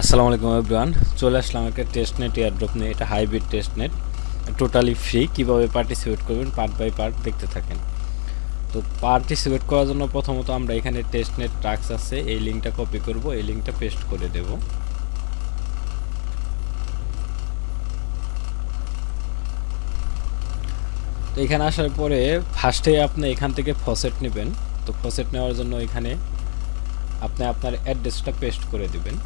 আসসালামু আলাইকুম এভরিওয়ান, চলে আসলাম একটা টেস্টনেট এয়ারড্রপ নিয়ে। এটা হাইব্রিড টেস্টনেট, টোটালি ফ্রি। কিভাবে পার্টিসিপেট করবেন পার্ট বাই পার্ট দেখতে থাকেন। তো পার্টিসিপেট করার জন্য প্রথমত আমরা এখানে টেস্টনেট টাস্ক আছে, এই লিঙ্কটা কপি করব, এই লিঙ্কটা পেস্ট করে দেব। তো এখানে আসার পরে ফার্স্টে আপনি এখান থেকে ফসেট নেবেন। তো ফসেট নেওয়ার জন্য এখানে আপনি আপনার অ্যাড্রেসটা পেস্ট করে দিবেন।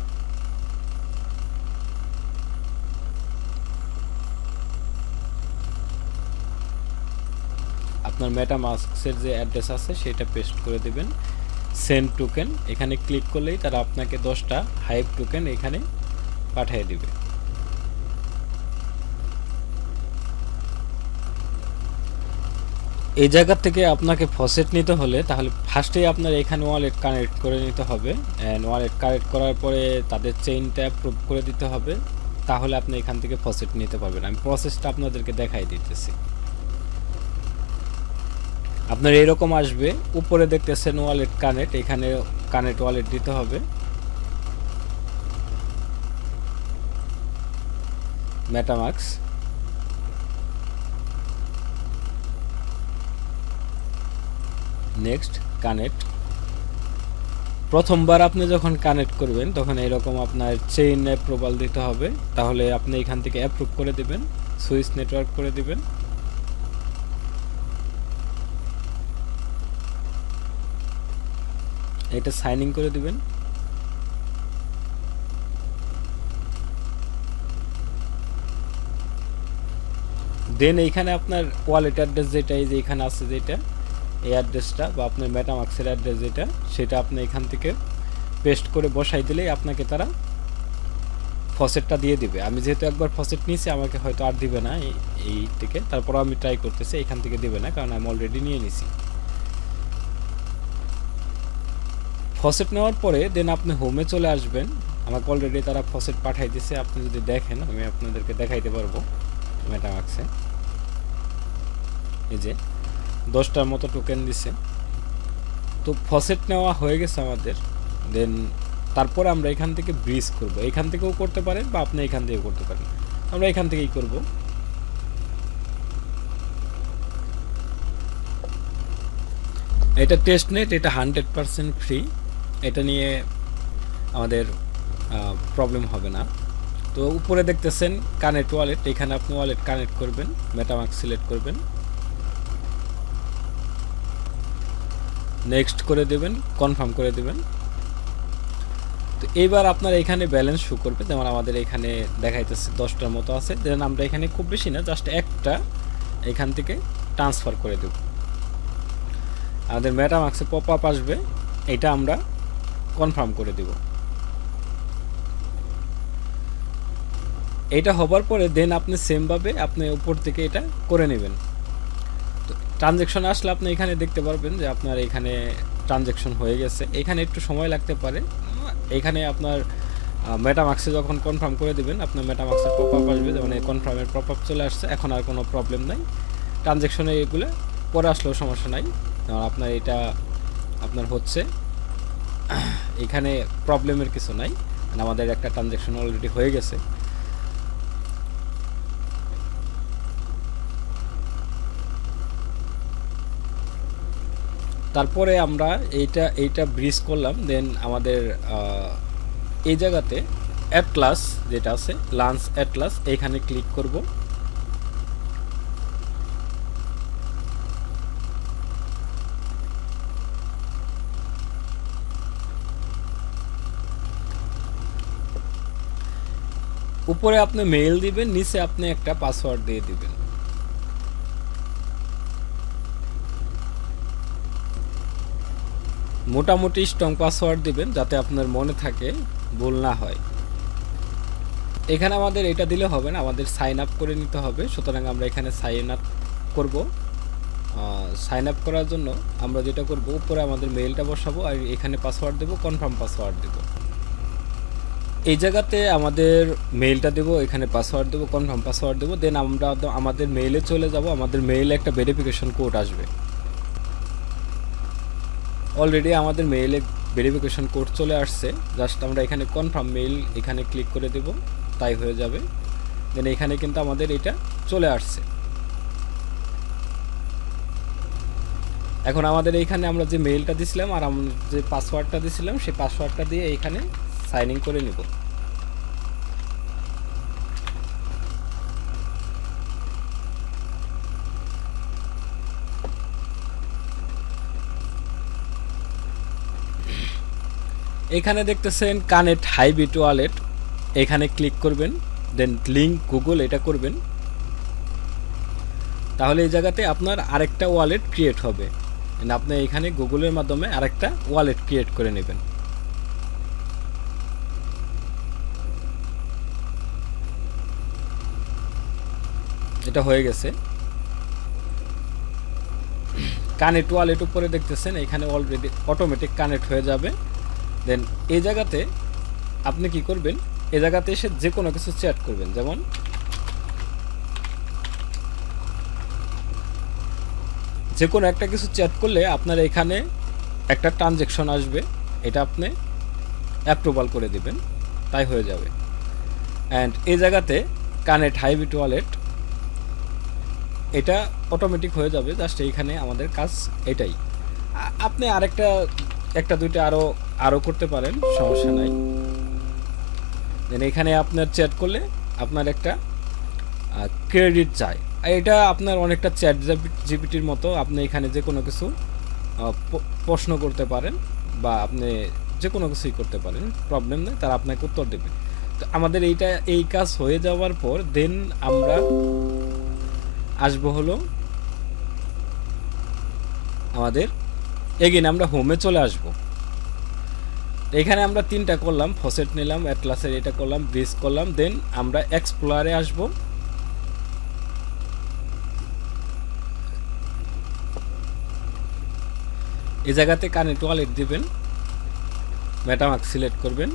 আপনার মেটামাস্কের যে অ্যাড্রেস আছে সেটা পেস্ট করে দিবেন। সেন্ড টোকেন এখানে ক্লিক করলেই তারা আপনাকে 10টা হাইভ টোকেন এখানে পাঠিয়ে দিবে। এই জায়গা থেকে আপনাকে ফসেট নিতে হলে তাহলে ফার্স্টেই আপনার এখানে ওয়ালেট কানেক্ট করে নিতে হবে। অ্যান্ড ওয়ালেট কানেক্ট করার পরে তাদের চেইনটা অ্যাপ্রুভ করে দিতে হবে, তাহলে আপনি এখান থেকে ফসেট নিতে পারবেন। আমি প্রসেসটা আপনাদেরকে দেখাই দিতেছি। আপনার এরকম আসবে, উপরে দেখতেছেন ওয়ালেট কানেক্ট, এখানে কানেক্ট ওয়ালেট দিতে হবে। MetaMask, next connect. প্রথমবার আপনি যখন কানেক্ট করবেন তখন এরকম আপনার চেইন অ্যাপ্রুভাল দিতে হবে, তাহলে আপনি এখান থেকে অ্যাপ্রুভ করে দিবেন, সুইচ নেটওয়ার্ক করে দিবেন। এটা সাইন ইন করে দিবেন। দেন এইখানে আপনার ওয়ালেট অ্যাড্রেস যেটা এই যে এখানে আছে, যেটা এই অ্যাড্রেসটা বা আপনার মেটামাক্সের অ্যাড্রেস যেটা, সেটা আপনি এখান থেকে পেস্ট করে বসাই দিলেই আপনাকে তারা ফসেটটা দিয়ে দিবে। আমি যেহেতু একবার ফসেট নিয়েছি, আমাকে হয়তো আর দিবে না এই থেকে, তারপর আমি ট্রাই করতেছি, এখান থেকে দিবে না কারণ আমি অলরেডি নিয়ে নিছি। ফসেট নেওয়ার পরে দেন আপনি হোমে চলে আসবেন। আমাকে অলরেডি তারা ফসেট পাঠাই দিছে, আপনি যদি দেখেন আমি আপনাদেরকে দেখাইতে পারবো। মেটামাক্সে এই যে 10টার মতো টোকেন দিছে। তো ফসেট নেওয়া হয়ে গেছে আমাদের। দেন তারপর আমরা এখান থেকে ব্রিজ করব, এখান থেকেও করতে পারেন বা আপনি এখান থেকেও করতে পারেন। আমরা এখান থেকেই করব। এটা টেস্টনেট, এটা 100% ফ্রি, এটা নিয়ে আমাদের প্রবলেম হবে না। তো উপরে দেখতেছেন কানেক্ট ওয়ালেট, এখানে আপনি ওয়ালেট কানেক্ট করবেন, মেটামাক্স সিলেক্ট করবেন, নেক্সট করে দেবেন, কনফার্ম করে দেবেন। তো এইবার আপনার এখানে ব্যালেন্স শো করবে, যেমন আমাদের এখানে দেখাইতেছে 10টার মতো আছে। দেন আমরা এখানে খুব বেশি না, জাস্ট একটা এখান থেকে ট্রান্সফার করে দেব। আমাদের মেটামাক্সে পপ আপ আসবে, এটা আমরা কনফার্ম করে দেব। এটা হবার পরে দেন আপনি সেমভাবে আপনি উপর থেকে এটা করে নেবেন। তো ট্রানজ্যাকশন আসলে আপনি এখানে দেখতে পারবেন যে আপনার এখানে ট্রানজ্যাকশন হয়ে গেছে। এখানে একটু সময় লাগতে পারে। এখানে আপনার মেটামাক্সে যখন কনফার্ম করে দেবেন, আপনার মেটামাক্সের পপ আপ আসবে, যেমন কনফার্মের পপ আপ চলে আসছে। এখন আর কোনো প্রবলেম নাই, ট্রানজ্যাকশনে এগুলো পরে আসলেও সমস্যা নাই। যেমন আপনার এটা আপনার হচ্ছে, এখানে প্রবলেমের কিছু নাই, আমাদের একটা ট্রানজ্যাকশন অলরেডি হয়ে গেছে। তারপরে আমরা এইটা ব্রিজ করলাম। দেন আমাদের এই জায়গাতে অ্যাটলাস যেটা আছে, লাঞ্চ অ্যাটলাস, এখানে ক্লিক করব। উপরে আপনি মেইল দিবেন, নিচে আপনি একটা পাসওয়ার্ড দিয়ে দিবেন। মোটামুটি স্ট্রং পাসওয়ার্ড দিবেন যাতে আপনার মনে থাকে, ভুল না হয়। এখানে আমাদের এটা দিলে হবে না, আমাদের সাইন আপ করে নিতে হবে। সুতরাং আমরা এখানে সাইন আপ করব। সাইন আপ করার জন্য আমরা যেটা করব, উপরে আমাদের মেইলটা বসাবো আর এখানে পাসওয়ার্ড দেব, কনফার্ম পাসওয়ার্ড দেব। এই জায়গাতে আমাদের মেইলটা দেব, এখানে পাসওয়ার্ড দেব, কনফার্ম পাসওয়ার্ড দেব। দেন আমরা আমাদের মেইলে চলে যাব। আমাদের মেইলে একটা ভেরিফিকেশন কোড আসবে। অলরেডি আমাদের মেইলে ভেরিফিকেশন কোড চলে আসছে। জাস্ট আমরা এখানে কনফার্ম মেইল এখানে ক্লিক করে দেব, তাই হয়ে যাবে। দেন এখানে কিন্তু আমাদের এটা চলে আসছে। এখন আমাদের এইখানে আমরা যে মেইলটা দিছিলাম আর আমরা যে পাসওয়ার্ডটা দিছিলাম সেই পাসওয়ার্ডটা দিয়ে এইখানে সাইন ইন করে নিব। এখানে দেখতেছেন কানেক্ট হাইবিট ওয়ালেট, এখানে ক্লিক করবেন। দেন লিঙ্ক গুগল এটা করবেন, তাহলে এই জায়গাতে আপনার আরেকটা ওয়ালেট ক্রিয়েট হবে। আপনি এখানে গুগলের মাধ্যমে আরেকটা ওয়ালেট ক্রিয়েট করে নেবেন। এটা হয়ে গেছে। কানেক্ট ওয়ালেট উপরে দেখতেছেন এখানে অলরেডি অটোমেটিক কানেক্ট হয়ে যাবে। দেন এই জায়গাতে আপনি কি করবেন, এই জায়গাতে এসে যে কোনো কিছু চ্যাট করবেন। যেমন যে কোনো একটা কিছু চ্যাট করলে আপনার এখানে একটা ট্রানজ্যাকশন আসবে, এটা আপনি অ্যাপ্রুভাল করে দিবেন, তাই হয়ে যাবে। অ্যান্ড এই জায়গাতে কানেক্ট হাইবিট ওয়ালেট এটা অটোমেটিক হয়ে যাবে। জাস্ট এইখানে আমাদের কাজ এটাই। আপনি একটা দুইটা আরও করতে পারেন, সমস্যা নাই। দেন এখানে আপনার চ্যাট করলে আপনার একটা ক্রেডিট চাই, এটা আপনার অনেকটা চ্যাট জিপিটির মতো। আপনি এখানে যে কোনো কিছু প্রশ্ন করতে পারেন বা আপনি যে কোনো কিছুই করতে পারেন, প্রবলেম নেই, তারা আপনাকে উত্তর দেবে। তো আমাদের এই কাজ হয়ে যাওয়ার পর দেন আমরা আসবো হলো আমাদের এগেন আমরা হোমে চলে আসব। এখানে আমরা তিনটা করলাম, ফসেট নিলাম, অ্যাটলাসের এটা করলাম, ব্রিজ করলাম। দেন আমরা এক্সপ্লোরারে আসব। এই জায়গাতে কানেক্ট ওয়ালেট দিবেন, মেটামাস্ক সিলেক্ট করবেন।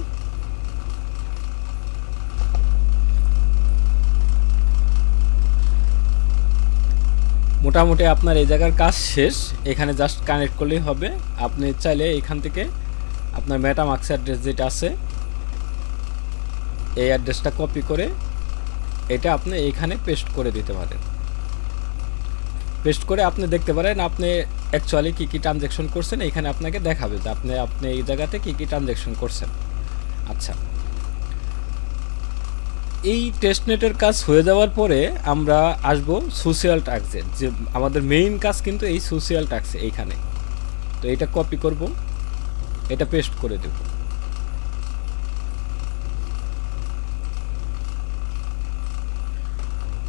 মোটামুটি আপনার এই জায়গার কাজ শেষ, এখানে জাস্ট কানেক্ট করলেই হবে। আপনি চাইলে এখান থেকে আপনার মেটামাস্ক অ্যাড্রেস যেটা আছে এই অ্যাড্রেসটা কপি করে এটা আপনি এইখানে পেস্ট করে দিতে পারেন। পেস্ট করে আপনি দেখতে পারেন আপনি অ্যাকচুয়ালি কী কী ট্রানজ্যাকশন করছেন, এখানে আপনাকে দেখাবে যে আপনি এই জায়গাতে কী কী ট্রানজ্যাকশন করছেন। আচ্ছা, এই টেস্টনেটের কাজ হয়ে যাওয়ার পরে আমরা আসব সোশ্যাল ট্যাক্সে, যে আমাদের মেইন কাজ কিন্তু এই সোশ্যাল ট্যাক্সে এইখানে। তো এটা কপি করব, এটা পেস্ট করে দেব।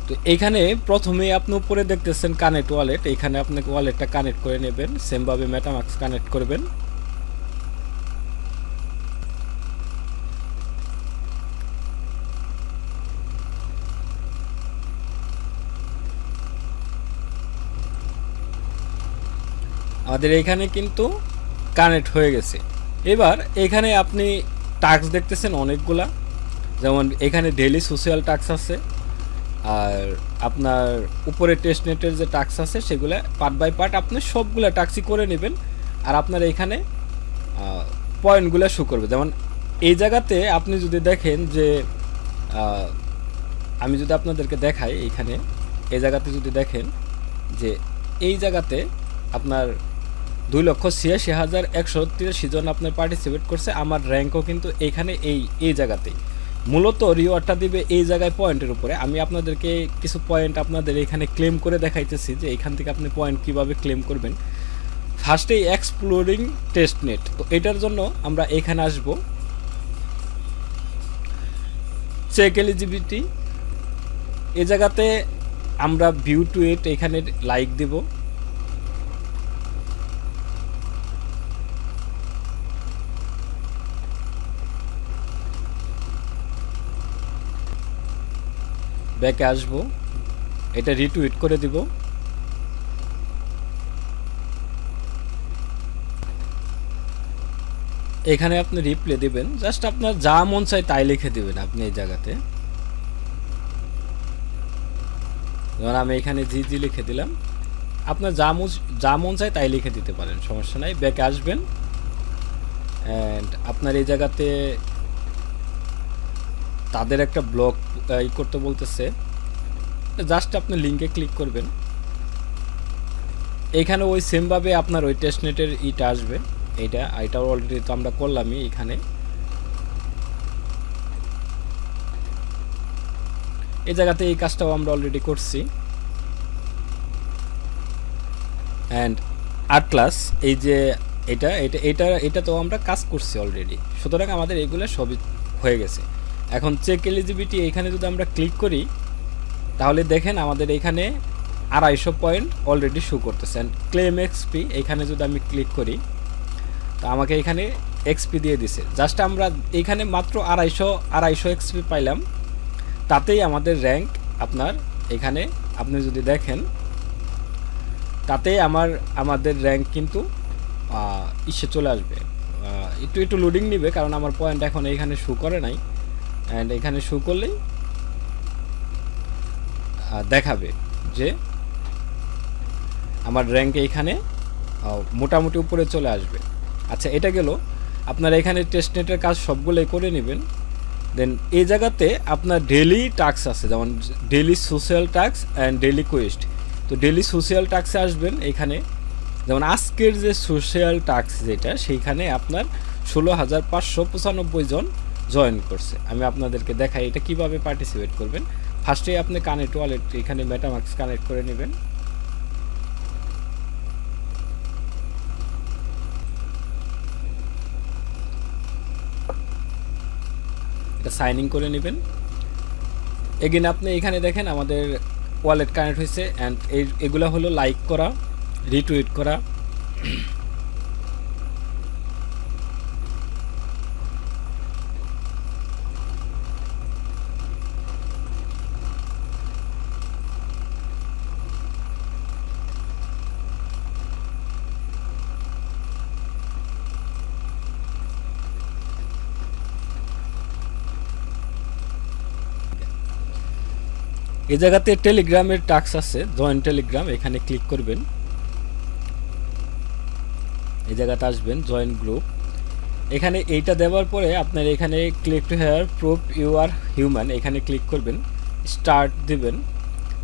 তো এইখানে প্রথমে আপনি উপরে দেখতেছেন কানেক্ট ওয়ালেট, এইখানে আপনি ওয়ালেটটা কানেক্ট করে নেবেন, সেমভাবে মেটামাস্ক কানেক্ট করবেন। আমাদের এখানে কিন্তু কানেক্ট হয়ে গেছে। এবার এখানে আপনি টাস্ক দেখতেছেন অনেকগুলা, যেমন এখানে ডেইলি সোশ্যাল টাস্ক আছে, আর আপনার উপরে টেস্টনেটের যে টাস্ক আছে সেগুলো পার্ট বাই পার্ট আপনি সবগুলা টাস্কই করে নেবেন। আর আপনার এখানে পয়েন্টগুলো শো করবে। যেমন এই জায়গাতে আপনি যদি দেখেন যে আমি যদি আপনাদেরকে দেখাই, এইখানে এই জায়গাতে যদি দেখেন যে এই জায়গাতে আপনার 2,86,183 জন আপনার পার্টিসিপেট করছে। আমার র্যাঙ্কও কিন্তু এইখানে এই জায়গাতেই। মূলত রিওয়ার্ডটা দিবে এই জায়গায় পয়েন্টের উপরে। আমি আপনাদেরকে কিছু পয়েন্ট আপনাদের এখানে ক্লেম করে দেখাইতেছি যে এইখান থেকে আপনি পয়েন্ট কিভাবে ক্লেম করবেন। ফার্স্টেই এক্সপ্লোরিং টেস্টনেট, তো এটার জন্য আমরা এখানে আসব, চেক এলিজিবিলিটি, এই জায়গাতে আমরা ভিউ টু ইট এখানে লাইক দেব। ব্যাকে আসব, এটা রিটুইট করে দিব। এখানে আপনি রিপ্লে দিবেন, জাস্ট আপনার যা মন চায় তাই লিখে দিবেন আপনি এই জায়গাতে। যেমন আমি এখানে জি লিখে দিলাম, আপনার যা মন চায় তাই লিখে দিতে পারেন, সমস্যা নাই। ব্যাকে আসবেন, অ্যান্ড আপনার এই জায়গাতে তাদের একটা ব্লগ করতে বলতেছে, জাস্ট আপনি লিঙ্কে ক্লিক করবেন, এইখানে ওই সেমভাবে আপনার ওই টেস্টনেটের ইটা আসবে। এটা অলরেডি তো আমরা করলামই, এখানে এই জায়গাতে এই কাজটাও আমরা অলরেডি করছি। অ্যান্ড আটলাস এই যে এটা তো আমরা কাজ করছি অলরেডি, সুতরাং আমাদের এগুলো সবই হয়ে গেছে। এখন চেক এলিজিবিলিটি এখানে যদি আমরা ক্লিক করি, তাহলে দেখেন আমাদের এখানে 250 পয়েন্ট অলরেডি শো করতেছে। অ্যান্ড ক্লেম এক্সপি এখানে যদি আমি ক্লিক করি, তো আমাকে এখানে এক্সপি দিয়ে দিছে। জাস্ট আমরা এখানে মাত্র 250 এক্সপি পাইলাম, তাতেই আমাদের র্যাঙ্ক আপনার এখানে আপনি যদি দেখেন, তাতেই আমাদের র্যাঙ্ক কিন্তু ইসে চলে আসবে। একটু লোডিং নিবে, কারণ আমার পয়েন্ট এখন এখানে শো করে নাই। অ্যান্ড এখানে শো করলেই দেখাবে যে আমার র্যাঙ্ক এখানে মোটামুটি উপরে চলে আসবে। আচ্ছা, এটা গেল আপনার এখানে টেস্টনেটের কাজ সবগুলোই করে নেবেন। দেন এই জায়গাতে আপনার ডেইলি টাস্ক আছে, যেমন daily social task and daily Quest. তো ডেইলি সোশ্যাল টাস্কে আসবেন, এখানে যেমন আজকের যে সোশ্যাল টাস্ক যেটা, সেইখানে আপনার 16,595 জন জয়েন করছে। আমি আপনাদেরকে দেখাই এটা কিভাবে পার্টিসিপেট করবেন। ফার্স্টে আপনি কানেক্ট ওয়ালেট এখানে মেটামাস্ক কানেক্ট করে নেবেন। এটা সাইন ইন করে নেবেন। এগেন আপনি এখানে দেখেন আমাদের ওয়ালেট কানেক্ট হয়েছে। অ্যান্ড এগুলো হলো লাইক করা, রিটুইট করা, এই জায়গাতে টেলিগ্রামের টাস্ক আছে, জয়েন টেলিগ্রাম, এখানে ক্লিক করবেন। এই জায়গাতে আসবেন জয়েন গ্রুপ, এখানে এইটা দেওয়ার পরে আপনার এখানে click to here proof you are human, এখানে ক্লিক করবেন, স্টার্ট দিবেন।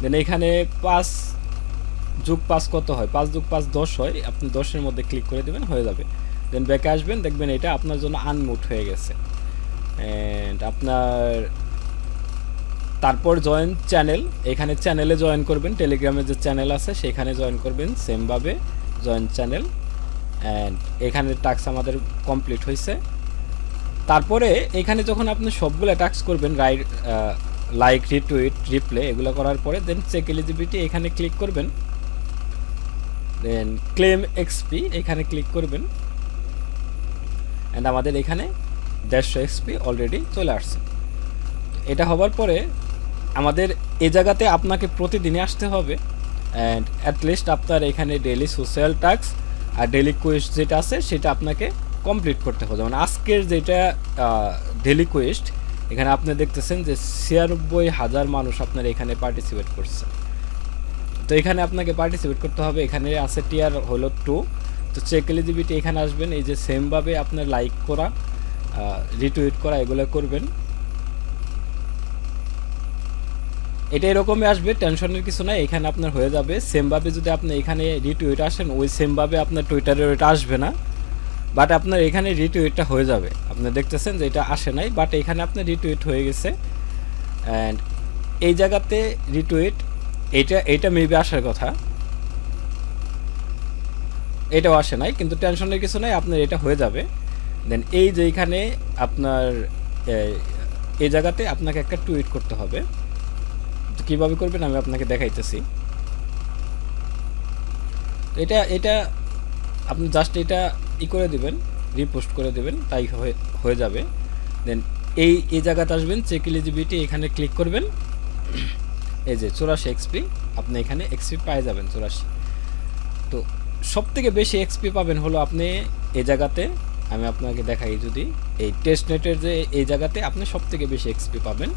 দেন এখানে 5+5 কত হয়, 5+5 10 হয়, আপনি 10-এর মধ্যে ক্লিক করে দেবেন, হয়ে যাবে। দেন ব্যাকে আসবেন, দেখবেন এটা আপনার জন্য আনমিউট হয়ে গেছে। অ্যান্ড আপনার তারপর জয়েন চ্যানেল, এখানে চ্যানেলে জয়েন করবেন, টেলিগ্রামের যে চ্যানেল আছে সেখানে জয়েন করবেন, সেমভাবে জয়েন চ্যানেল। অ্যান্ড এখানে টাস্ক আমাদের কমপ্লিট হয়েছে। তারপরে এখানে যখন আপনি সবগুলো টাস্ক করবেন, লাইক, রিটুইট, রিপ্লে, এগুলো করার পরে দেন চেক এলিজিবিলিটি এখানে ক্লিক করবেন। দেন ক্লেম এক্সপি এখানে ক্লিক করবেন। অ্যান্ড আমাদের এখানে 150 এক্সপি অলরেডি চলে আসছে। এটা হবার পরে আমাদের এই জায়গাতে আপনাকে প্রতিদিনই আসতে হবে। অ্যান্ড অ্যাটলিস্ট আপনার এখানে ডেইলি সোশ্যাল টাস্ক আর ডেইলি কোয়েস্ট যেটা আছে সেটা আপনাকে কমপ্লিট করতে হবে। যেমন আজকের যেটা ডেইলি কোয়েস্ট, এখানে আপনি দেখতেছেন যে 96,000 মানুষ আপনার এখানে পার্টিসিপেট করছে। তো এখানে আপনাকে পার্টিসিপেট করতে হবে। এখানে আছে টিয়ার হলো 2। তো চেক এলিজিবিলিটি এখানে আসবেন, এই যে সেমভাবে আপনার লাইক করা, রিটুইট করা, এগুলো করবেন। এটা এরকমই আসবে, টেনশনের কিছু নাই, এখানে আপনার হয়ে যাবে। সেমভাবে যদি আপনি এখানে রিটুইট আসেন, ওই সেমভাবে আপনার টুইটারের ওইটা আসবে না, বাট আপনার এখানে রিটুইটটা হয়ে যাবে। আপনি দেখতেছেন যে এটা আসে নাই, বাট এখানে আপনার রিটুইট হয়ে গেছে। অ্যান্ড এই জায়গাতে রিটুইট এইটা মেবি আসার কথা, এটাও আসে নাই, কিন্তু টেনশনের কিছু নাই, আপনার এটা হয়ে যাবে। দেন এই যে এখানে আপনার এই জায়গাতে আপনাকে একটা টুইট করতে হবে। তো কীভাবে করবেন আমি আপনাকে দেখাইতেছি। এটা আপনি জাস্ট এটা করে দিবেন, রিপোস্ট করে দেবেন, তাই হয়ে যাবে। দেন এই জায়গাতে আসবেন, চেক এলিজিবিলিটি এখানে ক্লিক করবেন। এই যে 84 এক্সপি, আপনি এখানে এক্সপি পেয়ে যাবেন 84। তো সব থেকে বেশি এক্সপি পাবেন হলো আপনি এই জায়গাতে, আমি আপনাকে দেখাই, যদি এই টেস্ট নেটের যে এই জায়গাতে আপনি সব থেকে বেশি এক্সপি পাবেন,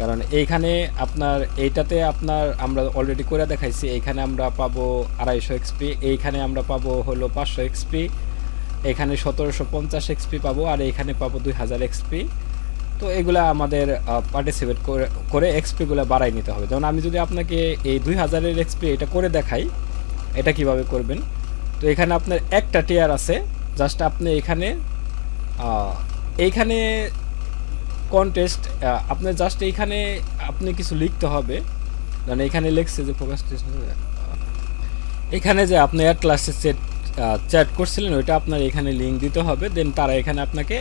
কারণ এইখানে আপনার এইটাতে আমরা অলরেডি করে দেখাইছি। এইখানে আমরা পাবো 250 এক্সপি, এইখানে আমরা পাবো হলো 500 এক্সপি, এখানে 1750 এক্সপি পাবো আর এখানে পাবো 2000 এক্সপি। তো এগুলা আমাদের পার্টিসিপেট করে এক্সপিগুলো বাড়াই নিতে হবে। যেমন আমি যদি আপনাকে এই 2000-এর এক্সপি এটা করে দেখাই, এটা কিভাবে করবেন। তো এখানে আপনার একটা টিয়ার আছে, জাস্ট আপনি এইখানে কন্টেস্ট আপনার জাস্ট এইখানে আপনি কিছু লিখতে হবে। মানে এখানে লিখছে যে ফোকাস টেস্ট, এখানে যে আপনি এর ক্লাসে চ্যাট করছিলেন ওইটা আপনার এখানে লিঙ্ক দিতে হবে, দেন তারা এখানে আপনাকে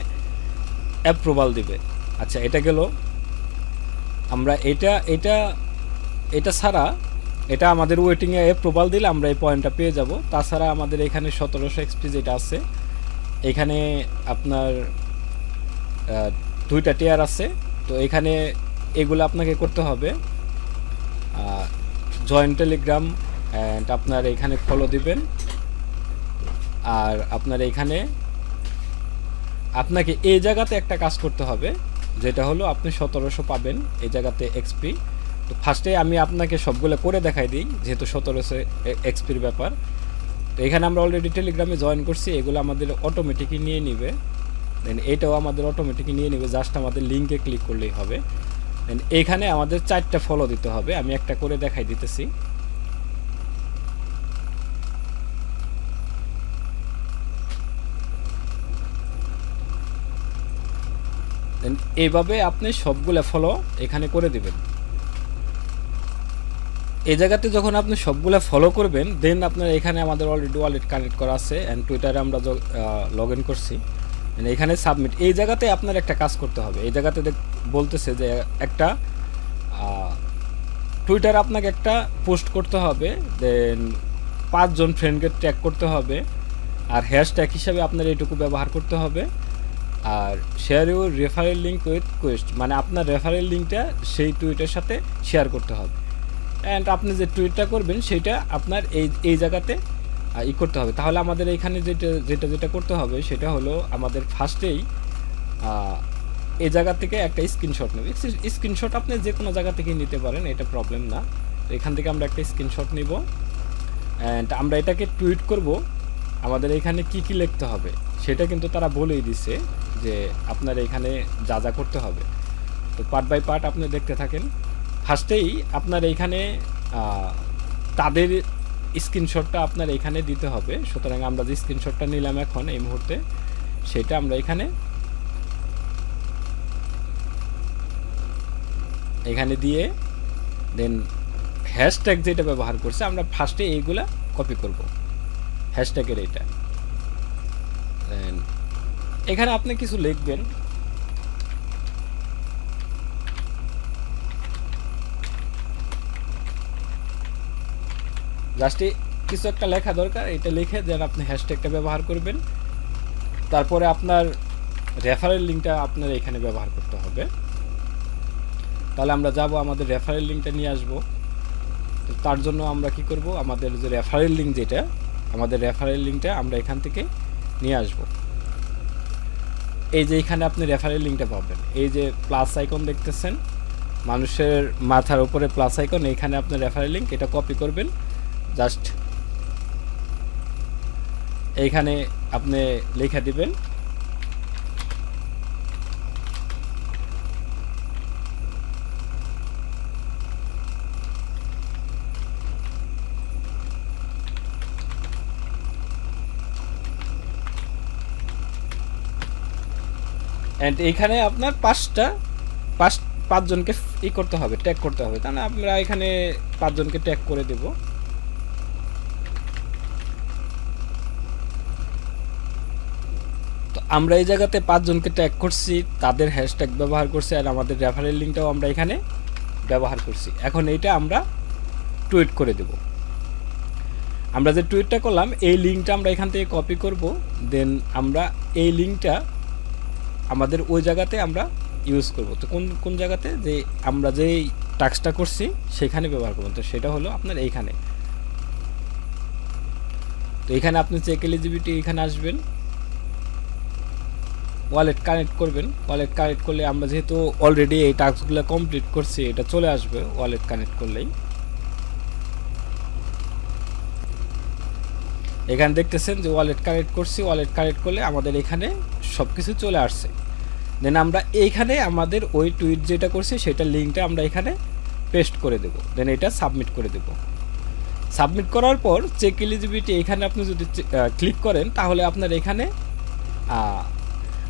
অ্যাপ্রুভাল দিবে। আচ্ছা, এটা গেল। আমরা এটা ছাড়া এটা আমাদের ওয়েটিংয়ে অ্যাপ্রুভাল দিলে আমরা এই পয়েন্টটা পেয়ে যাব। তাছাড়া আমাদের এখানে 1700 এক্সপি যেটা আছে, এখানে আপনার দুইটা টিয়ার আছে। তো এখানে এগুলো আপনাকে করতে হবে, জয়েন্ট টেলিগ্রাম অ্যান্ড আপনার এখানে ফলো দিবেন। আর আপনার এখানে আপনাকে এই জায়গাতে একটা কাজ করতে হবে, যেটা হলো আপনি 1700 পাবেন এই জায়গাতে এক্সপি। তো ফার্স্টে আমি আপনাকে সবগুলো করে দেখাই দিই, যেহেতু 1700 এক্সপির ব্যাপার। তো এখানে আমরা অলরেডি টেলিগ্রামে জয়েন করছি, এগুলো আমাদের অটোমেটিকই নিয়ে নিবে। দেন এটাও আমাদের অটোমেটিকই নিয়ে নেবে, জাস্ট আমাদের লিঙ্কে ক্লিক করলেই হবে। দেন এইখানে আমাদের 4টা ফলো দিতে হবে, আমি একটা করে দেখাই দিতেছি। দেন এইভাবে আপনি সবগুলো ফলো এখানে করে দিবেন। এই জায়গাতে যখন আপনি সবগুলো ফলো করবেন, দেন আপনার এখানে আমাদের অলরেডি ওয়ালেট কানেক্ট করা আছে অ্যান্ড টুইটারে আমরা লগ ইন করছি। এখানে সাবমিট, এই জায়গাতে আপনার একটা কাজ করতে হবে। এই জায়গাতে বলতেছে যে একটা টুইটার আপনাকে একটা পোস্ট করতে হবে, দেন 5 জন ফ্রেন্ডকে ট্যাগ করতে হবে, আর হ্যাশট্যাগ হিসাবে আপনার এইটুকু ব্যবহার করতে হবে। আর share your referral link with quest, মানে আপনার রেফারেল লিঙ্কটা সেই টুইটের সাথে শেয়ার করতে হবে। অ্যান্ড আপনি যে টুইটটা করবেন সেটা আপনার এই জায়গাতে করতে হবে। তাহলে আমাদের এইখানে যেটা করতে হবে সেটা হলো আমাদের ফার্স্টেই এই জায়গা থেকে একটা স্ক্রিনশট নেব। স্ক্রিনশট আপনি যে কোনো জায়গা থেকে নিতে পারেন, এটা প্রবলেম না। তো এখান থেকে আমরা একটা স্ক্রিনশট নিব অ্যান্ড আমরা এটাকে টুইট করব। আমাদের এখানে কি লিখতে হবে সেটা কিন্তু তারা বলেই দিছে যে আপনার এখানে যা করতে হবে। তো পার্ট বাই পার্ট আপনি দেখতে থাকেন। ফার্স্টেই আপনার এইখানে তাদের স্ক্রিনশটটা আপনার এখানে দিতে হবে। সুতরাং আমরা যে স্ক্রিনশটটা নিলাম এখন এই মুহূর্তে, সেটা আমরা এখানে দিয়ে দেন হ্যাশট্যাগ যেটা ব্যবহার করছে আমরা ফার্স্টে এইগুলা কপি করব, হ্যাশট্যাগের এইটা। দেন এখানে আপনি কিছু লিখবেন, জাস্ট কিছু একটা লেখা দরকার, এটা লিখে দেন আপনি হ্যাশট্যাগটা ব্যবহার করবেন। তারপরে আপনার রেফারেল লিঙ্কটা আপনার এখানে ব্যবহার করতে হবে। তাহলে আমরা যাব, আমাদের রেফারেল লিঙ্কটা নিয়ে আসব। তো তার জন্য আমরা কি করব, আমাদের যে রেফারেল লিঙ্ক যেটা, আমাদের রেফারেল লিঙ্কটা আমরা এখান থেকে নিয়ে আসব। এই যে এখানে আপনি রেফারেল লিঙ্কটা পাবেন, এই যে প্লাস আইকন দেখতেছেন মানুষের মাথার উপরে প্লাস আইকন, এইখানে আপনার রেফারেল লিঙ্ক, এটা কপি করবেন। জাস্ট এইখানে আপনি লেখা দিবেন। এন্ড এইখানে আপনার পাঁচজনকে করতে হবে, ট্যাগ করতে হবে। তাহলে আমরা এখানে 5 জনকে ট্যাগ করে দেব। তো আমরা এই জায়গাতে 5 জনকে ট্যাগ করছি, তাদের হ্যাশট্যাগ ব্যবহার করছি, আর আমাদের রেফারেল লিঙ্কটাও আমরা এখানে ব্যবহার করছি। এখন এইটা আমরা টুইট করে দেব। আমরা যে টুইটটা করলাম এই লিঙ্কটা আমরা এখান থেকে কপি করব, দেন আমরা এই লিঙ্কটা আমাদের ওই জায়গাতে আমরা ইউজ করব। তো কোন জায়গাতে, যে আমরা যেই টাস্কটা করছি সেখানে ব্যবহার করব। তো সেটা হলো আপনার এইখানে। তো এখানে আপনি চেক এলিজিবিলিটি এখানে আসবেন, ওয়ালেট কানেক্ট করবেন। ওয়ালেট কানেক্ট করলে আমরা যেহেতু অলরেডি এই টাস্কগুলো কমপ্লিট করছি, এটা চলে আসবে ওয়ালেট কানেক্ট করলেই। এখানে দেখতেছেন যে ওয়ালেট কানেক্ট করছি, ওয়ালেট কানেক্ট করলে আমাদের এখানে সব কিছু চলে আসছে। দেন আমরা এইখানে আমাদের ওই টুইট যেটা করছি সেটা লিঙ্কটা আমরা এখানে পেস্ট করে দেব, দেন এটা সাবমিট করে দেব। সাবমিট করার পর চেক এলিজিবিলিটি এখানে আপনি যদি ক্লিক করেন তাহলে আপনার এখানে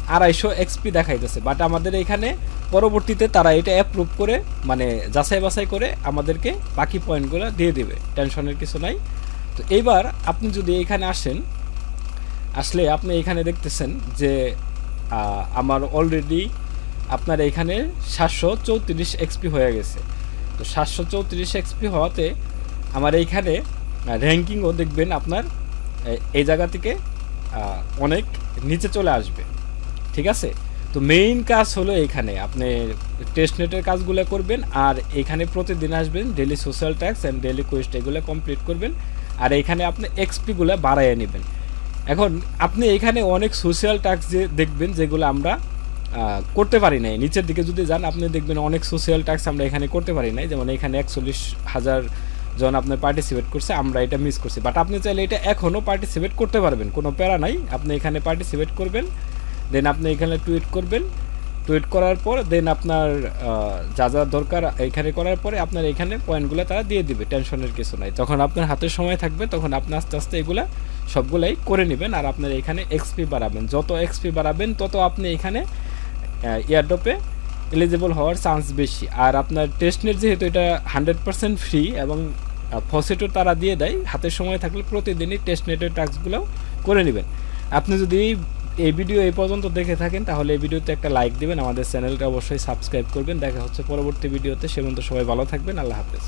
250 এক্সপি দেখাইতেছে, বাট আমাদের এখানে পরবর্তীতে তারা এটা অ্যাপ্রুভ করে মানে যাচাই বাছাই করে আমাদেরকে বাকি পয়েন্টগুলো দিয়ে দেবে, টেনশনের কিছু নাই। তো এইবার আপনি যদি এখানে আসলে আপনি এখানে দেখতেছেন যে আমার অলরেডি আপনার এখানে 734 এক্সপি হয়ে গেছে। তো 734 এক্সপি হওয়াতে আমার এইখানে র্যাঙ্কিংও দেখবেন আপনার এই জায়গা থেকে অনেক নিচে চলে আসবে, ঠিক আছে। তো মেইন কাজ হলো এখানে আপনি টেস্টনেটের কাজগুলো করবেন, আর এখানে প্রতিদিন আসবেন, daily social tax and daily Quest এগুলো কমপ্লিট করবেন, আর এখানে আপনি এক্সপিগুলো বাড়াইয়ে নেবেন। এখন আপনি এখানে অনেক সোশ্যাল ট্যাক্স যে দেখবেন যেগুলো আমরা করতে পারি নাই, নিচের দিকে যদি যান আপনি দেখবেন অনেক সোশ্যাল ট্যাক্স আমরা এখানে করতে পারি নাই, যেমন এখানে 41,000 জন আপনার পার্টিসিপেট করছে, আমরা এটা মিস করছি। বাট আপনি চাইলে এটা এখনও পার্টিসিপেট করতে পারবেন, কোনো প্যারা নাই, আপনি এখানে পার্টিসিপেট করবেন, দেন আপনি এখানে টুইট করবেন, টুইট করার পর দেন আপনার যা যা দরকার এখানে করার পরে আপনার এখানে পয়েন্টগুলো তারা দিয়ে দিবে, টেনশনের কিছু নাই। তখন আপনার হাতে সময় থাকবে, তখন আপনি আস্তে আস্তে এগুলা সবগুলাই করে নেবেন, আর আপনার এখানে এক্সপি বাড়াবেন, যত এক্সপি বাড়াবেন তত আপনি এখানে এয়ারড্রপে এলিজিবল হওয়ার চান্স বেশি। আর আপনার টেস্টনেট যেহেতু এটা 100% ফ্রি এবং ফসেটও তারা দিয়ে দেয়, হাতের সময় থাকলে প্রতিদিনই টেস্টনেটের টাস্কগুলো করে নেবেন। আপনি যদি এই ভিডিও এই পর্যন্ত দেখে থাকেন তাহলে এই ভিডিওতে একটা লাইক দিবেন, আমাদের চ্যানেলটা অবশ্যই সাবস্ক্রাইব করবেন। দেখা হচ্ছে পরবর্তী ভিডিওতে, সে পর্যন্ত সবাই ভালো থাকবেন, আল্লাহ হাফেজ।